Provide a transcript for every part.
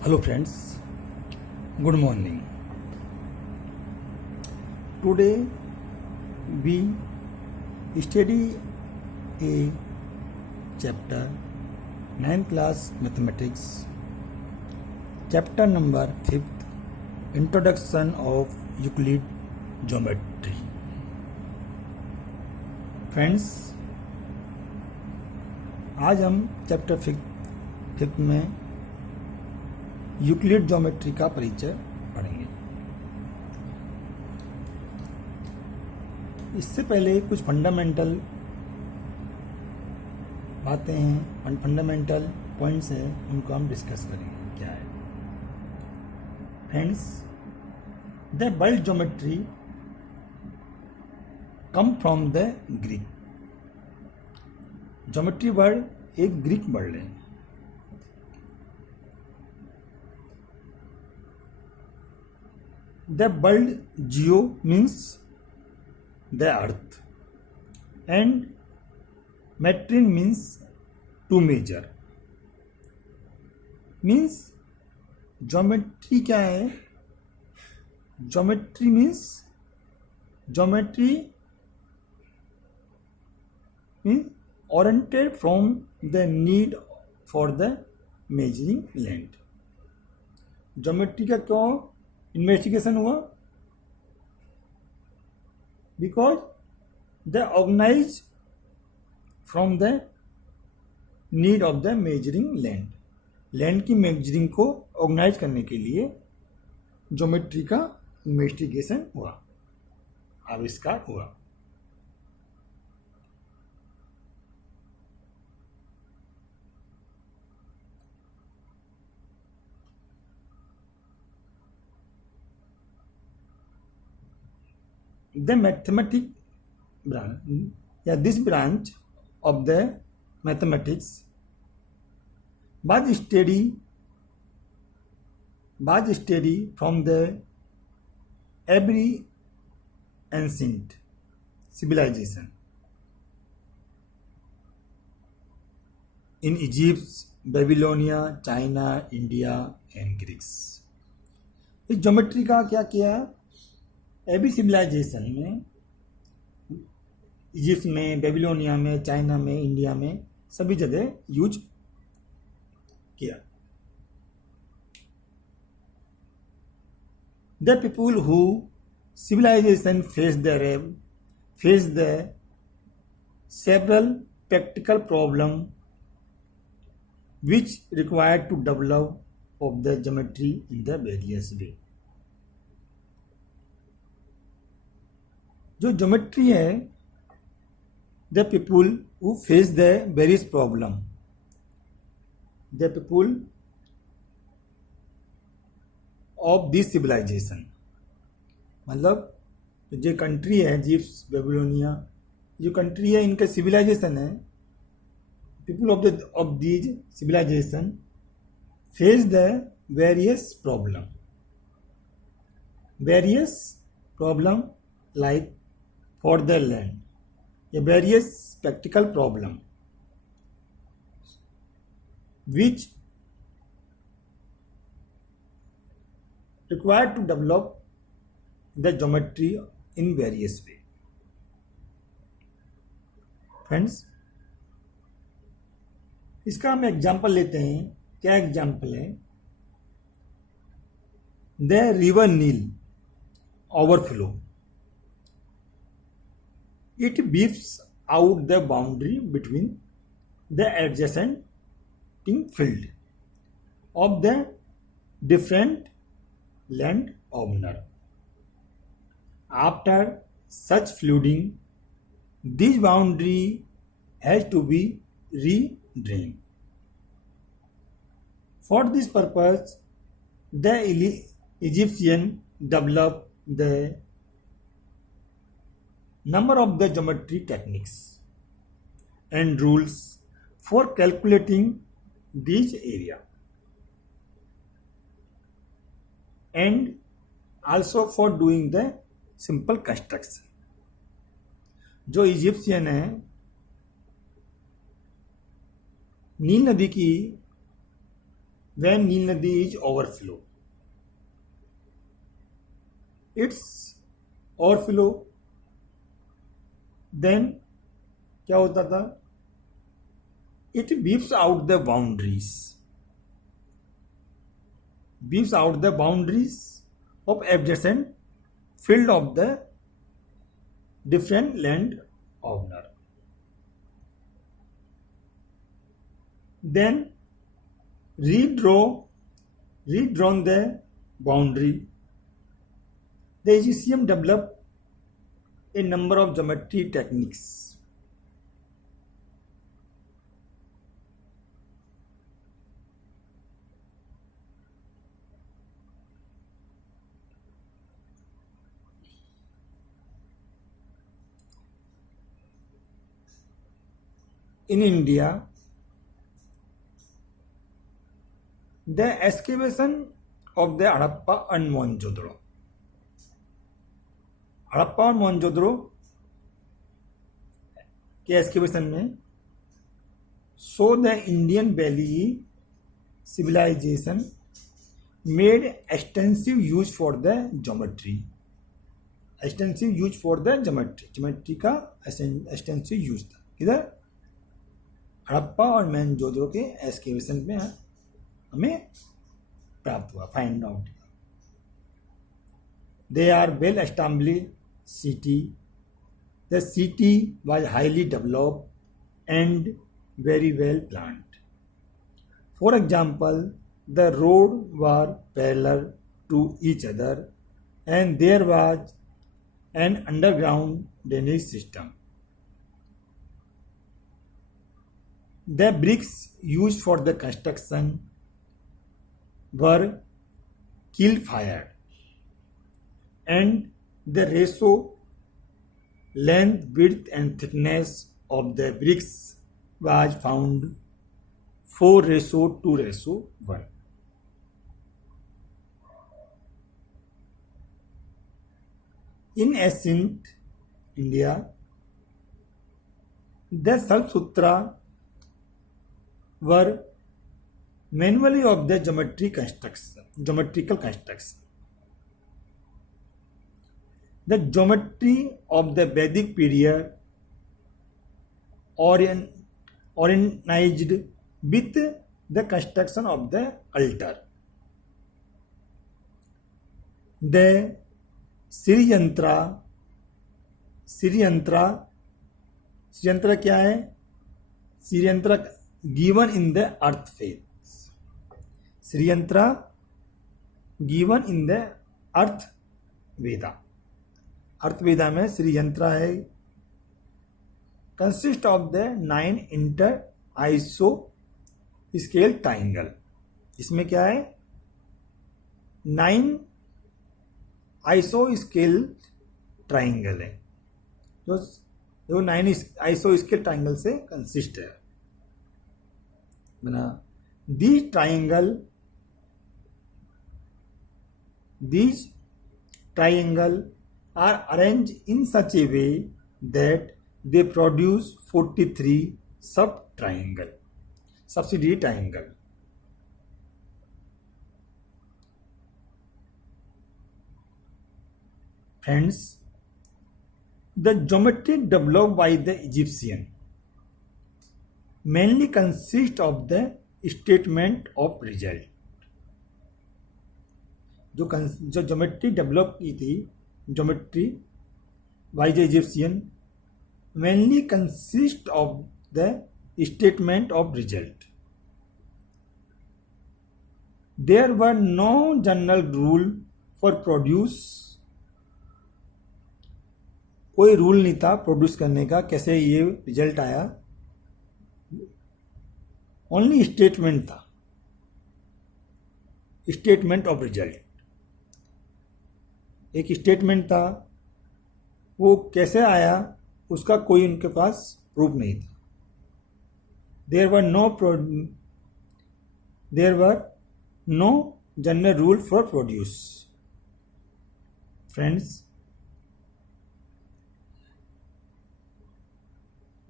Hello friends, good morning. Today we study a chapter 9th class mathematics, chapter number 5th, Introduction of Euclid Geometry. Friends, आज हम chapter 5th में Euclid geometry का परिचय पढ़ेंगे। इससे पहले कुछ फंडामेंटल बातें हैं, फंडामेंटल पॉइंट्स हैं, उनको हम डिस्कस करेंगे। क्या है friends? The world geometry come from the Greek. Geometry word एक ग्रीक वर्ड है। The world geo means the earth and metrin means to measure. Means geometry क्या है? Geometry means oriented from the need for the measuring land. Geometry का क्यों investigation हुआ? Because the organise from the need of the measuring land की measuring को organise करने के लिए ज्योमेट्री का इन्वेस्टिगेशन हुआ, आविष्कार हुआ। The mathematic branch, this branch of the mathematics was study from the every ancient civilization in Egypt, Babylonia, China, India and Greeks। इस ज्योमेट्री का क्या किया? एबी सिविलाइजेशन में, इजिप्ट में, बेबीलोनिया में, चाइना में, इंडिया में, सभी जगह यूज किया। The people who civilisation face the several practical problem which required to develop of the geometry in the various way. जो ज्योमेट्री है, the people who face the various problem, the people of this civilisation, मतलब जो कंट्री है, Egypt, Babylonia, जो कंट्री है, इनका civilisation है, people of these civilisation face the various problem like for the land, a various practical problem which required to develop the geometry in various way। Friends, इसका हम example लेते हैं। क्या एग्जाम्पल है? The river Nile overflow, it beefs out the boundary between the adjacent field of the different landowner. After such flooding, this boundary has to be redrained. For this purpose, the Egyptian developed the number of the geometry techniques and rules for calculating this area and also for doing the simple construction। जो इजिप्शियन है, नील नदी की when Nil Nadi is overflow. Its overflow, then क्या होता था? It beeps out the boundaries of adjacent field of the different land owner. Then redrawn the boundary. The Egyptians developed a number of geometry techniques. In India, the excavation of the Harappa and Mohenjo-daro. Harappa और मोहनजोदड़ो के excavation में so the Indian valley civilisation made extensive use for the geometry geometry का extensive use था. किधर? हड़प्पा और मोहनजोदड़ो के excavation में हमें प्राप्त हुआ, find out. They are well established city. The city was highly developed and very well planned. For example, the roads were parallel to each other and there was an underground drainage system. The bricks used for the construction were kiln fired and the ratio length, width and thickness of the bricks was found 4:2:1. In ancient India, the Salsutra were manually of the geometrical construction. The geometry of the Vedic period organized with the construction of the altar. The Sri Yantra क्या है? Sri Yantra given in the earth phase. Sri Yantra given in the earth Veda. अर्थवेदा में श्री यंत्र है. Consist of the 9 inter iso scale triangle. इसमें क्या है? 9 iso scale triangle है जो 9 आइसो स्केल ट्राइंगल से कंसिस्ट है. बना these triangle are arranged in such a way that they produce 43 subsidiary triangle. Friends, the geometry developed by the Egyptian mainly consist of the statement of result. जो geometry develop की थी, geometry by the Egyptian mainly consist of the statement of result. There were no general rule for produce. कोई रूल नहीं था प्रोड्यूस करने का, कैसे ये रिजल्ट आया. ओनली स्टेटमेंट था, स्टेटमेंट ऑफ रिजल्ट. एक स्टेटमेंट था, वो कैसे आया उसका कोई उनके पास प्रूफ नहीं था. There were no general rule for produce. Friends,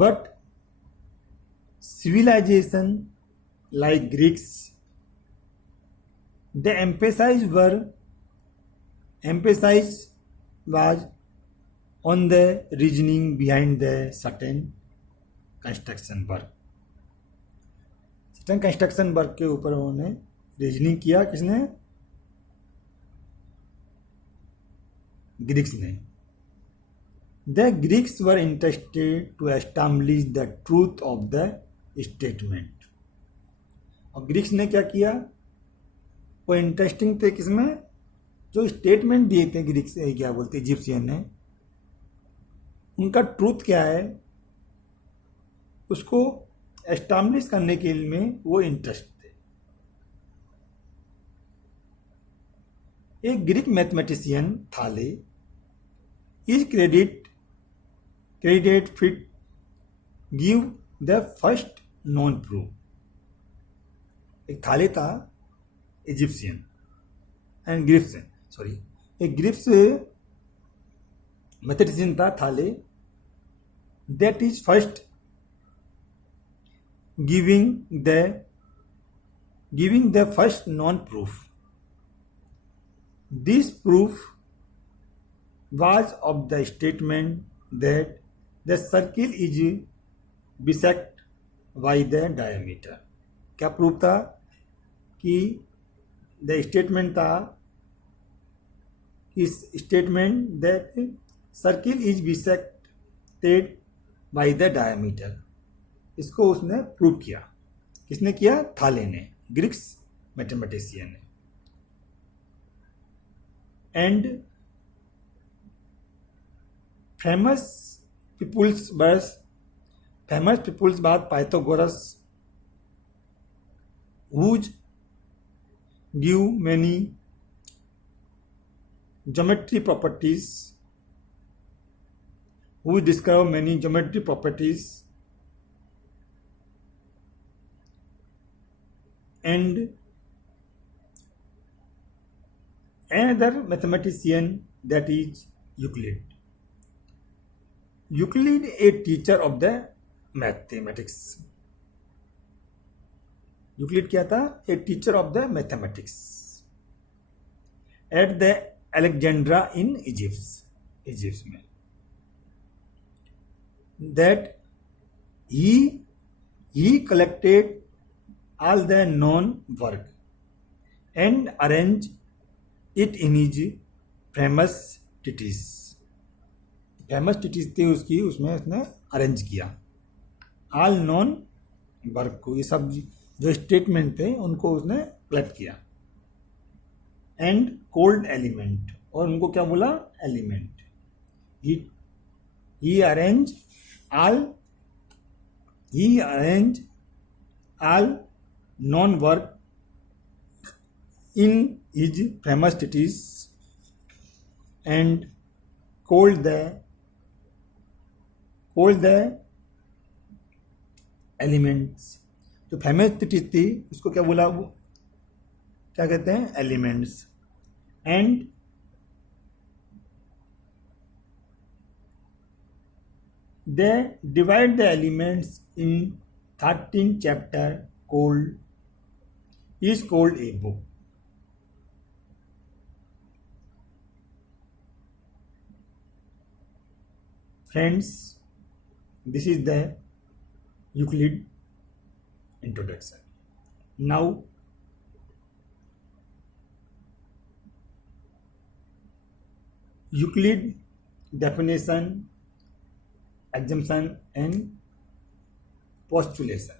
but civilization like Greeks, The emphasis was on the reasoning behind the certain construction work. certain construction work के ऊपर उन्होंने रीजनिंग किया, किसने? ग्रीक्स ने. The Greeks were interested to establish the truth of the statement. और ग्रीक्स ने क्या किया? वो इंटरेस्टिंग थे किसमें? जो स्टेटमेंट दिए थे ग्रीक्स, क्या बोलते इजिप्शियन ने, उनका ट्रूथ क्या है उसको एस्टैब्लिश करने के लिए में वो इंटरेस्ट थे. एक ग्रीक मैथमेटिशियन थाले is credited fit give the first known proof. एक थाले था इजिप्शियन एंड ग्रिप्स, सॉरी, एक ग्रिप्स मैथमेटिशियन था थाले, that is first giving the first non proof. This proof was of the statement that the circle is bisect by the diameter. क्या proof था? कि the statement था, इस statement that circle is bisected by the diameter, इसको उसने prove किया. किसने किया? थाले ने, ग्रीक्स मैथमेटिशियन ने. And famous people's birth Pythagoras, whose give many geometry properties, who discover many geometry properties, and another mathematician, that is Euclid. Euclid, a teacher of the mathematics. Euclid क्या था? A teacher of the mathematics at the Alexandria in Egypt में. That he collected all the known work and arranged it in his famous treatise. Famous treatise थी उसकी, उसमें उसने अरेंज किया all non work को, ये सब जो स्टेटमेंट थे उनको उसने कलेक्ट किया. एंड कोल्ड एलिमेंट, और उनको क्या बोला? एलिमेंट. ही arrange all non work in his famous treatise and cold the elements. जो फेमस ट्रीटिस थी उसको क्या बोला? वो क्या कहते हैं? Elements. And they divide the elements in 13 chapter called a book. Friends, this is the Euclid introduction. Now, Euclid definition, assumption and postulation.